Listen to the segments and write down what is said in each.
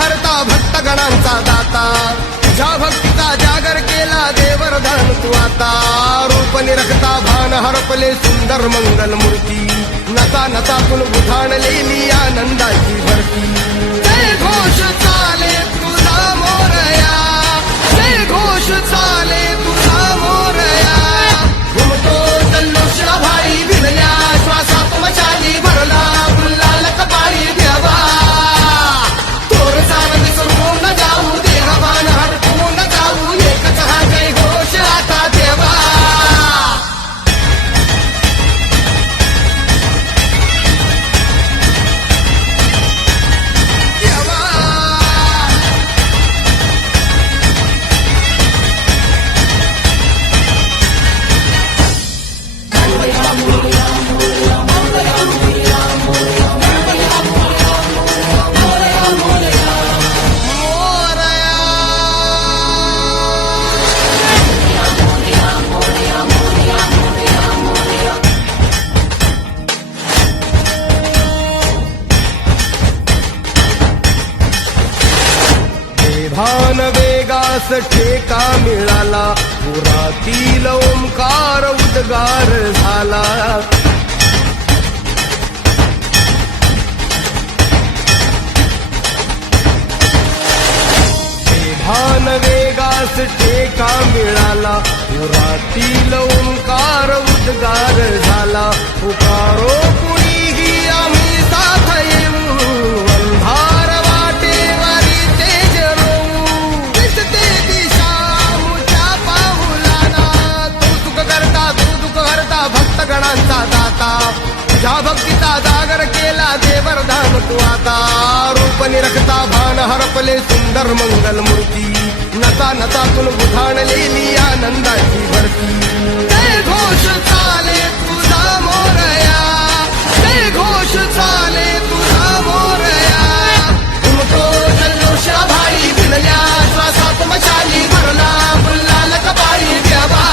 हरता भक्त गणांचा दाता तुझ्या भक्तीचा जागर केला देवरदान तू आता रूप निरखता भान हरपले सुंदर मंगल मूर्ती नता नतातून उधाणलेली आनंदाची भरती जय घोष चाले तुझा मोरया जय घोष चाले तुझा मोरया घुमतो जल्लोष भाई भिडल्या श्वासात मशाली भरला गुल्लाल कपाळी देवा तोर सारंग सोडून न जाऊ देहभान हटकून न जाऊ एकच हा जय घोष आता देवा भान वेगास ठेका मिळाला पुरातील ओंकार उद्गार झाला भान वेगास ठेका मिळाला पुरातील ओंकार उद्गार झाला पुकारो कुणीही आम्ही साथ येऊ अंधार वाटेवारी तेज रोवू दिसते दिशा मुच्या पाऊलाना तू सुख करता तू दुःख हरता भक्त गणांचा दाता तुझ्या भक्तीचा जागर केला देवरदान तू आता रूप निरखता भान हरपले सुंदर मंगल मूर्ती नता नतातून उधाणलेली आनंदाची भरती जय घोष चाले तुझा मोरया जय घोष चाले तुझा मोरया घुमतो जल्लोष भाई भिडल्या श्वासात मशाली भरला गुल्लाल कपाळी देवा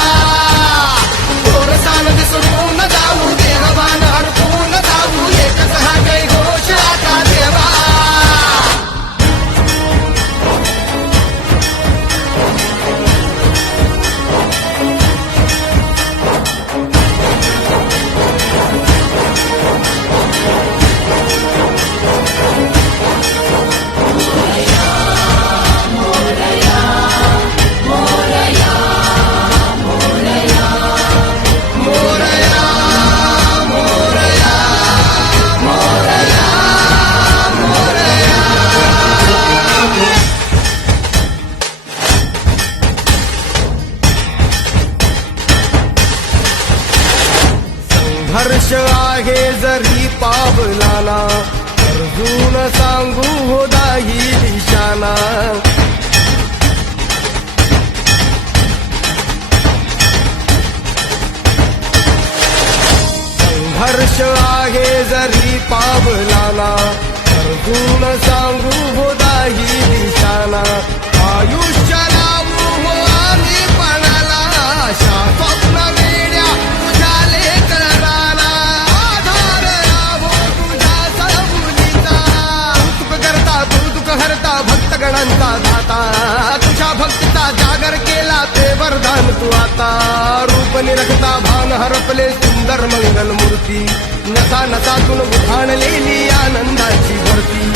तोर सानंद सोडून न जाऊ देहभान हरपून न जाऊ एकच हा जय घोष आता देवा हर्ष आहे जरी पावलाना अर्जुन सांगू हो दाही दिशाना संघर्ष आहे जरी पावलाना अर्जुन सांगू हो दाही दिशाना आयुष्य लावू हो आम्ही पणाला आशा स्वप्न वेड्या तुझ्या लेकराला आधार लावो तुझ्या सलमुलीचा सुख करता तू दुःख हरता भक्त गणांचा दाता तुझ्या भक्तीचा जागर केला ते वरदान तू आता रूप निरखता भान हरपले सुंदर मंगल मूर्ती नसा नसातून उधाणलेली आनंदाची भरती